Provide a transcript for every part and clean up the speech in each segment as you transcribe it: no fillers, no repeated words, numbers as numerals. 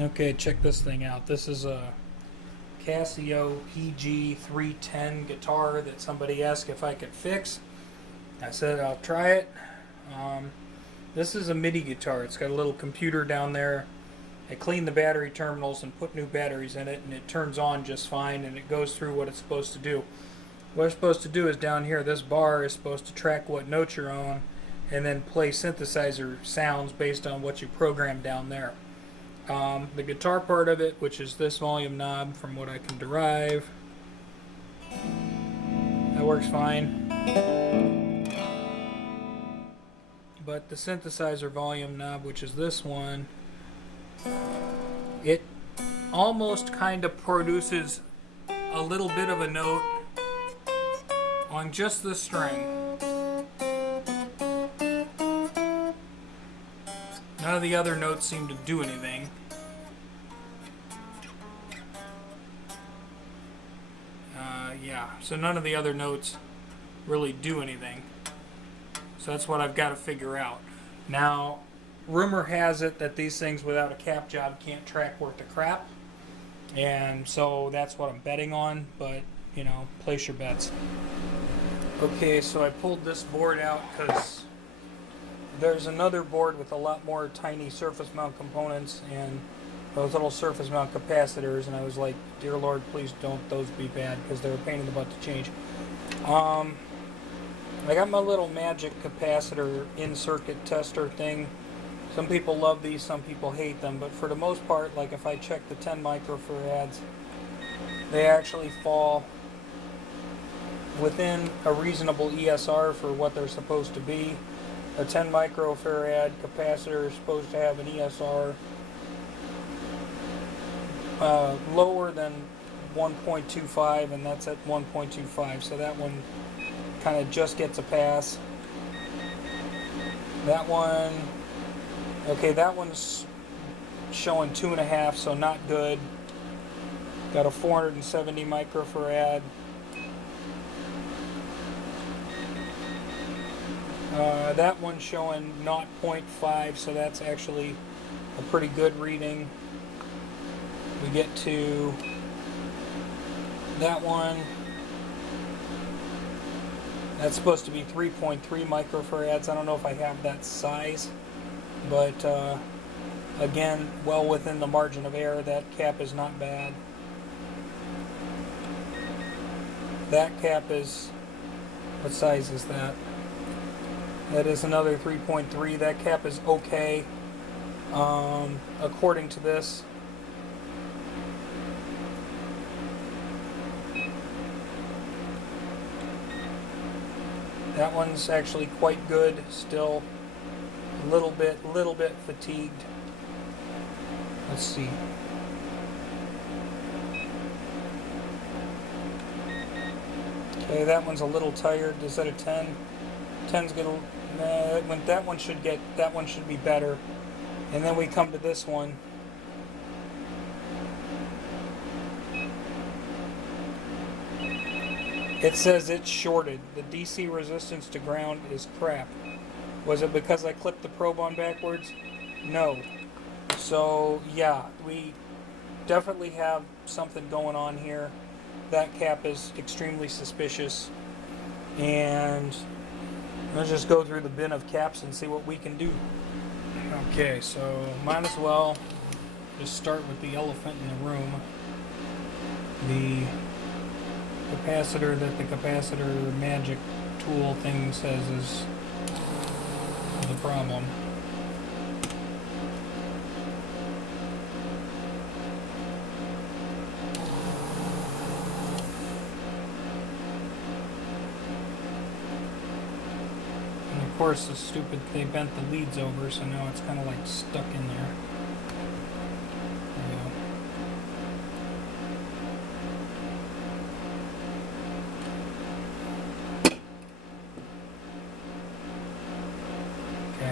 Okay, check this thing out. This is a Casio PG-310 guitar that somebody asked if I could fix. I said I'll try it. This is a MIDI guitar. It's got a little computer down there. I cleaned the battery terminals and put new batteries in it, and it turns on just fine, and it goes through what it's supposed to do. What it's supposed to do is down here, this bar is supposed to track what notes you're on and then play synthesizer sounds based on what you program down there. The guitar part of it, which is this volume knob from what I can derive, that works fine. But the synthesizer volume knob, which is this one, it almost kind of produces a little bit of a note on just the string. None of the other notes seem to do anything. Yeah, so none of the other notes really do anything. So that's what I've got to figure out. Now, rumor has it that these things without a cap job can't track worth of crap. And so that's what I'm betting on, but, you know, place your bets. Okay, so I pulled this board out because there's another board with a lot more tiny surface mount components and those little surface mount capacitors, and I was like, dear Lord, please don't those be bad, because they're a pain in the butt to change. I got my little magic capacitor in-circuit tester thing. Some people love these, some people hate them, but for the most part, like if I check the 10 microfarads, they actually fall within a reasonable ESR for what they're supposed to be. A 10 microfarad capacitor is supposed to have an ESR lower than 1.25, and that's at 1.25, so that one kind of just gets a pass. That one, okay, that one's showing 2.5, so not good. Got a 470 microfarad. That one's showing 0.5, so that's actually a pretty good reading. We get to that one. That's supposed to be 3.3 microfarads. I don't know if I have that size, but again, well within the margin of error. That cap is not bad. That cap is, what size is that? That is another 3.3. That cap is okay, according to this. That one's actually quite good. Still a little bit fatigued. Let's see. Okay, that one's a little tired. Is that a 10? 10's gonna. That one should be better. And then we come to this one. It says it's shorted. The DC resistance to ground is crap. Was it because I clipped the probe on backwards? No. So yeah, we definitely have something going on here. That cap is extremely suspicious. And let's just go through the bin of caps and see what we can do. Okay, so might as well just start with the elephant in the room. The capacitor that the capacitor magic tool thing says is the problem. And of course they bent the leads over, so now it's kind of like stuck in there.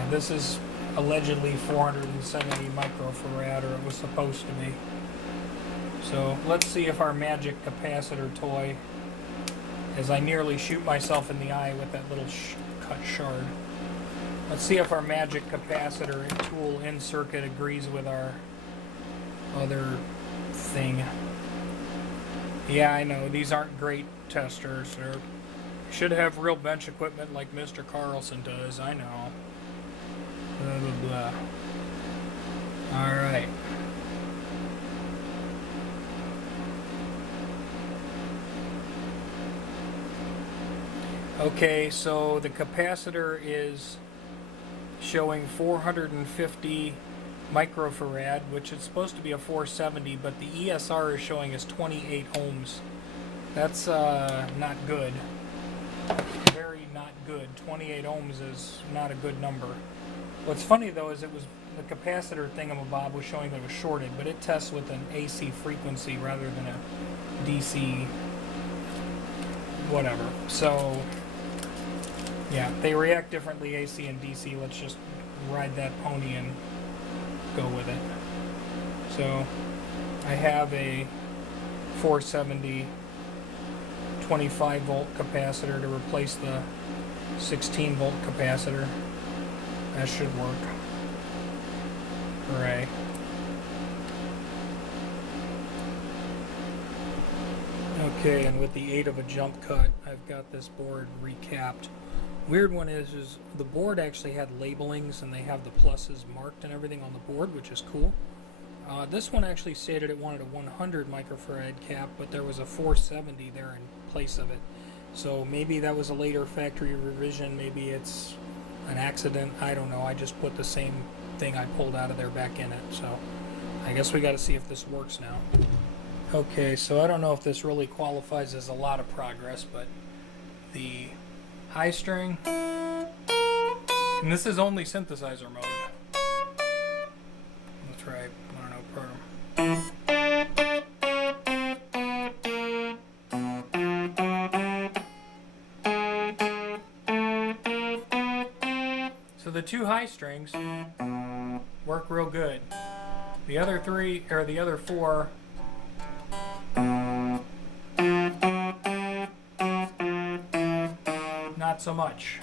This is allegedly 470 microfarad, or it was supposed to be. So let's see if our magic capacitor toy, as I nearly shoot myself in the eye with that little cut shard. Let's see if our magic capacitor tool in circuit agrees with our other thing. Yeah, I know, these aren't great testers. They should have real bench equipment like Mr. Carlson does, I know. Blah, blah, blah. Alright. Okay, so the capacitor is showing 450 microfarad, which is supposed to be a 470, but the ESR is showing as 28 ohms. That's not good. Very not good. 28 ohms is not a good number. What's funny though is the capacitor thingamabob was showing that it was shorted, but it tests with an AC frequency rather than a DC whatever. So yeah, they react differently, AC and DC. Let's just ride that pony and go with it. So I have a 470 25 volt capacitor to replace the 16 volt capacitor. That should work. Hooray. Okay, and with the aid of a jump cut, I've got this board recapped. Weird one is the board actually had labelings, and they have the pluses marked and everything on the board, which is cool. This one actually stated it wanted a 100 microfarad cap, but there was a 470 there in place of it. So maybe that was a later factory revision, maybe it's an accident, I don't know. I just put the same thing I pulled out of there back in it, so I guess we got to see if this works now. Okay, so I don't know if this really qualifies as a lot of progress, but the high string, and this is only synthesizer mode. That's right, I don't know, program. So the two high strings work real good. The other three, or the other four, not so much.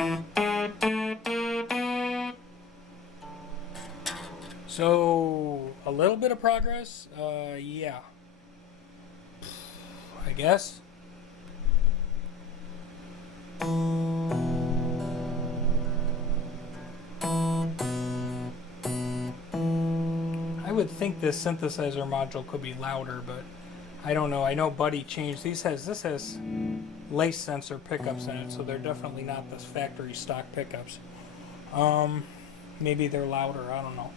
So a little bit of progress, yeah, I guess. I would think this synthesizer module could be louder, but I don't know. I know Buddy changed these. This has lace sensor pickups in it, so they're definitely not the factory stock pickups. Maybe they're louder, I don't know.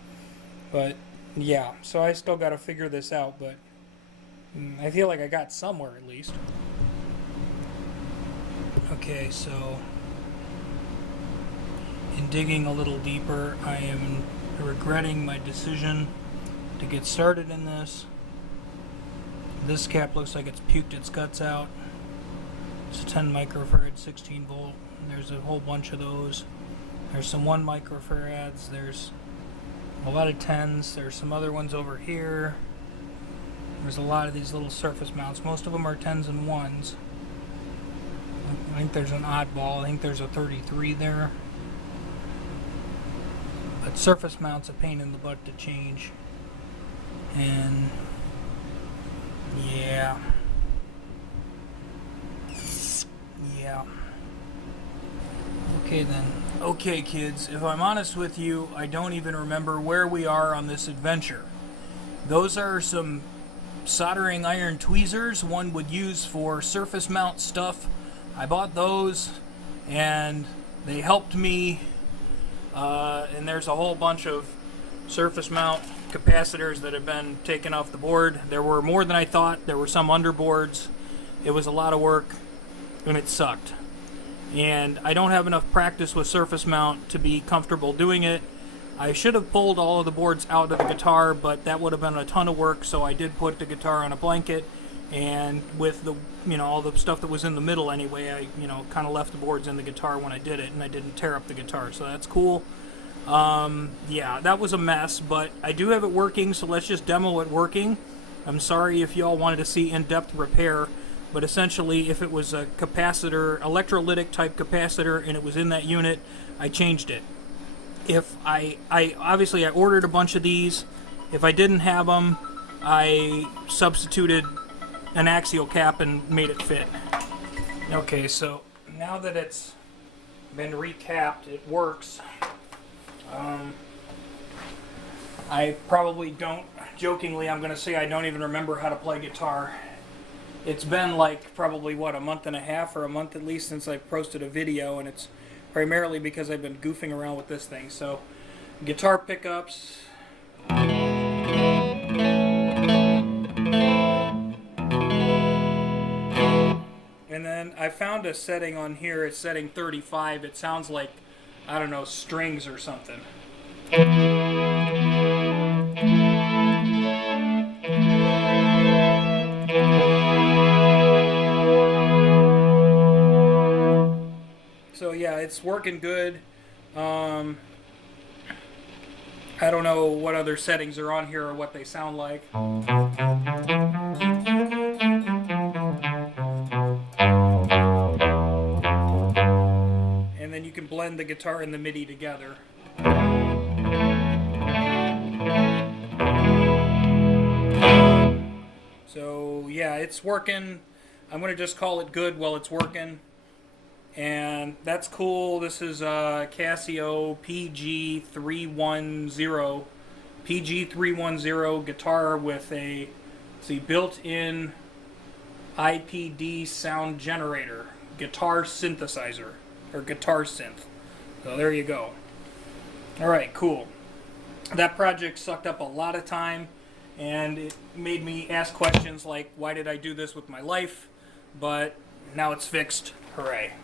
But yeah, so I still got to figure this out, but I feel like I got somewhere at least. Okay, so in digging a little deeper, I am regretting my decision to get started in this. This cap looks like it's puked its guts out. It's 10 microfarad, 16 volt. There's a whole bunch of those. There's some 1 microfarads. There's a lot of 10s. There's some other ones over here. There's a lot of these little surface mounts. Most of them are 10s and 1s. I think there's an oddball. I think there's a 33 there. But surface mount's a pain in the butt to change. And yeah. Okay then. Okay kids, if I'm honest with you, I don't even remember where we are on this adventure. Those are some soldering iron tweezers one would use for surface mount stuff. I bought those and they helped me, and there's a whole bunch of surface mount capacitors that have been taken off the board. There were more than I thought. There were some underboards. It was a lot of work and it sucked. And I don't have enough practice with surface mount to be comfortable doing it. I should have pulled all of the boards out of the guitar, but that would have been a ton of work, so I did put the guitar on a blanket, and with the, all the stuff that was in the middle anyway, I, kind of left the boards in the guitar when I did it, and I didn't tear up the guitar, so that's cool. Yeah, that was a mess, but I do have it working, so let's just demo it working. I'm sorry if y'all wanted to see in-depth repair, but essentially if it was a capacitor, electrolytic type capacitor, and it was in that unit, I changed it. If I obviously I ordered a bunch of these. If I didn't have them, I substituted an axial cap and made it fit. Okay, so now that it's been recapped, it works. I probably don't, jokingly, I'm going to say I don't even remember how to play guitar. It's been like probably, what, a month and a half or a month at least since I've posted a video, and it's primarily because I've been goofing around with this thing. So, guitar pickups. And then I found a setting on here, it's setting 35. It sounds like, I don't know, strings or something. So yeah, it's working good. I don't know what other settings are on here or what they sound like. And then you can blend the guitar and the MIDI together. So yeah, it's working. I'm going to just call it good while it's working. And that's cool. This is a Casio PG-310 guitar with a built-in IPD sound generator, guitar synthesizer, or guitar synth. So there you go. Alright, cool. That project sucked up a lot of time, and it made me ask questions like, why did I do this with my life? But now it's fixed. Hooray.